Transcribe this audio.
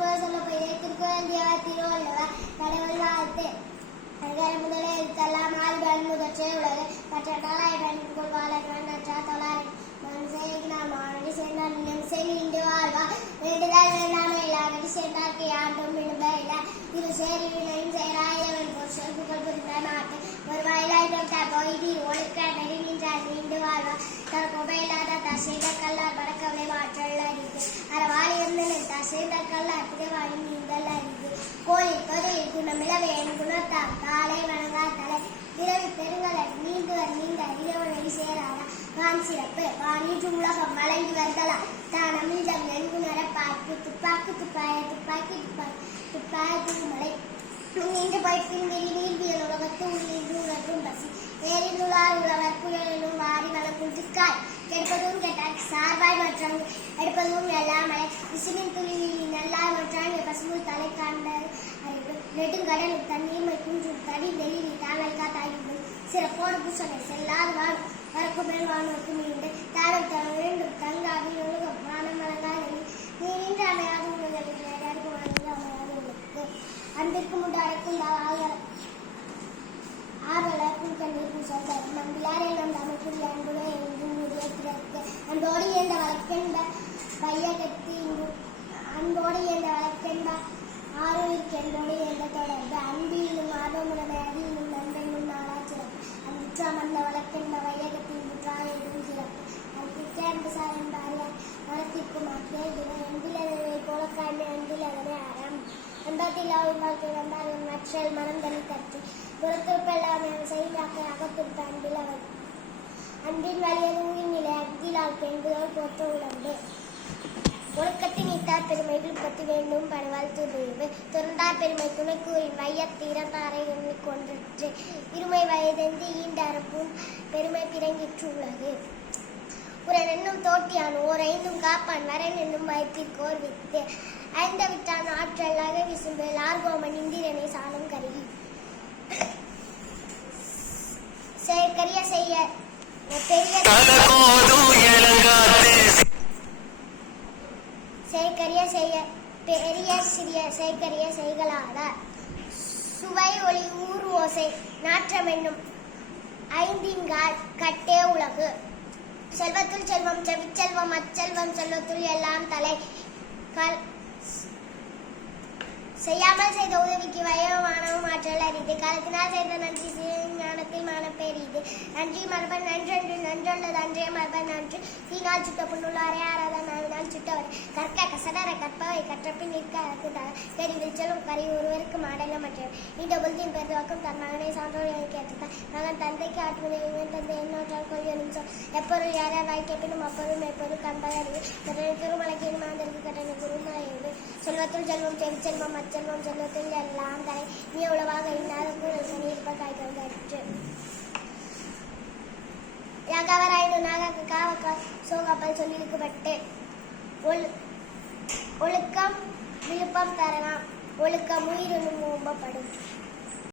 திருக்குறள் சொல்ல போய் திருக்குறள் திருவள்ளுவர் கடவுள் வாழ்த்து அதிகாரம் முதலே எழுத்தெல்லாம் ஆழ்வான் முதற்சே உலகு மற்ற நாளாயிரம் கொள்வாளர் நன்றா தொழார் மனுஷனால் மாணவி சேர்ந்தார் செல்லிண்டு வாழ்வா வேண்டுதல் வேண்டாம் இல்லாத சேர்ந்தார்க்கு யாரும் விழும்ப இல்லை இது சேரி வினையும் சேராயவன் பொருள் புகழ் புரிந்த நாட்டு ஒரு வாயிலாயிரம் போய்தி ஒழுக்க நெருங்கின்றார் நீண்டு வாழ்வா தனக்கொபையில்லாத தசைத கல்லார் பறக்கவளை மாற்றல் அறிவு அறவாளி இருந்தன தசைத கல்லார் பிறவாளி நீந்தல் அறிவு கோயில் தொழில் குணமிழவை என் குணத்தால் காலை வணங்கா தலை பிறவி பெருங்கலர் நீந்துவர் நீந்த அறியவனை சேராரா வான் சிறப்பு வானீற்று உலகம் வழங்கி வருதலா தான் அமிழ்தம் நன்குணர பார்த்து துப்பாக்கு துப்பாய துப்பாக்கி துப்பாய திருமலை நின்று பயிற்சியின் வெளிவீழ்வியல் உலகத்து உள்ளின்று உலகும் பசி வேலினுள்ளார் உழவர் புயலிலும் வாரி வளர்க்கும் திக்காய் கெடுப்பதும் கெட்டால் சார்பாய் மற்றாங்க எடுப்பதும் எல்லாமலை விசிலின் துளியில் நல்லாய் மற்றாங்க பசுமுள் தலை காண்ட அறிவு நெடுங்கடல் தண்ணீர் மைக்கும் தடி வெளியே தாங்கல்கா தாயும் சிறப்போடு பூசனை செல்லாது வாழும் வரக்கு மேல் வானோருக்கு மீண்டு தாழம் தர வேண்டும் தங்காவில் ஒழுகம் வானம் வழங்காது நீ நின்று அமையாது உங்களுக்கு நேரம் வாழ்ந்து அமையாது உங்களுக்கு அன்பிற்கு முண்டு அடைக்கும் ஆவலர்க்கும் கண்ணீர் பூசல் தரும் நம்பிலாரே நம் தமிழ்க்குரிய அன்புட எங்கும் உரிய பிறகு அன்போடு எந்த வழக்கென்ப வையகத்தி அன்போடு எந்த வழக்கென்ப ஆரோக்கிய என்போடு எந்த தொடர்பு அன்பிலும் ஆர்வமுடன் அறிவிலும் நண்பனும் நாளா சிறப்பு அன்புற்றாம் அந்த வழக்கென்ப வையகத்தின் முற்றாக எதுவும் சிறப்பு அன்பிற்கே அன்பு சார் என்பாரியார் மரத்திற்கும் அக்கே எந்திலதனை போல காண்பு அன்பிலதனை அறம் அன்பத்தில் வாழ்க்கை வந்தால் மற்றல் மனம் தனி கற்று புறத்துப்பெல்லாம் செய்தாக்க அகத்திருப்ப அன்பில் அவன் அன்பின் வலியதுங்கின் நிலை அக்திலால் பெண்புகள் போற்ற உடம்பு ஒழுக்கத்தின் இட்டார் பெருமை விழுப்பத்தி வேண்டும் பணிவால் திருவு துறந்தார் பெருமை துணை கூறின் வையத்து இறந்தாரை எண்ணிக் கொன்றிற்று இருமை வயதெந்து ஈண்டரப்பும் பெருமை பிறங்கிற்று உள்ளது உரன் என்னும் தோட்டியான் ஓர் ஐந்தும் காப்பான் வரன் என்னும் வயத்திற்கோர் வித்து ஐந்த விட்டான் ஆற்றல் அக விசும்பு லார்கோமன் இந்திரனை சாலும் கருகி செயற்கரிய செய்ய செயற்கரிய செய்ய பெரிய சிறிய செயற்கரிய செய்களாத சுவை ஒளி ஊர் ஓசை நாற்றம் என்னும் ஐந்தின்கால் கட்டே உலகு செல்வத்துள் செல்வம் செவிச்செல்வம் அச்செல்வம் செல்வத்துள் எல்லாம் தலை செய்யாமல் செய்த உதவிக்கு வயமானவும் ஆற்றல் அறிது காலத்தினால் செய்த நன்றி ஞானத்தில் மானப்பேரிது நன்றி மரபன் நன்றன்று நன்றல்லது அன்றைய மரபன் நன்று தீனால் சுட்ட புண்ணுள்ளாரே ஆராதன் நாவினால் சுட்டவர் கற்க கசடர கற்பவை கற்றப்பின் நிற்க அறக்குதார் தெரிவில் செல்லும் கறி ஒருவருக்கு மாடல மற்றவர் இந்த புல்தின் பெருவாக்கும் தன் மகனை சான்றோரை கேட்டார் மகன் தந்தைக்கு ஆற்றுவதை இவன் தந்தை என்னோற்றால் கொள்ளியனும் சொல் எப்பொருள் யார் யார் வாய்க்கேப்பினும் அப்பொருள் எப்பொருள் கண்பதறிவு திருமலைக்கு மாந்தருக்கு கட்டண குருமாறு செல்வத்துள் செல்வம் செவிச்செல்வம் செல்வம் செல்வத்தில் எல்லாம் தலை நீ உளவாக இல்லாத நீர்ப்ப காய்கறிற்று யாகவராயினு நாக காவ சோகப்பல் சொல்லியிருக்கப்பட்டு ஒழுக்கம் விழுப்பம் தரலாம் ஒழுக்கம் உயிரினும் ஓம்பப்படும்.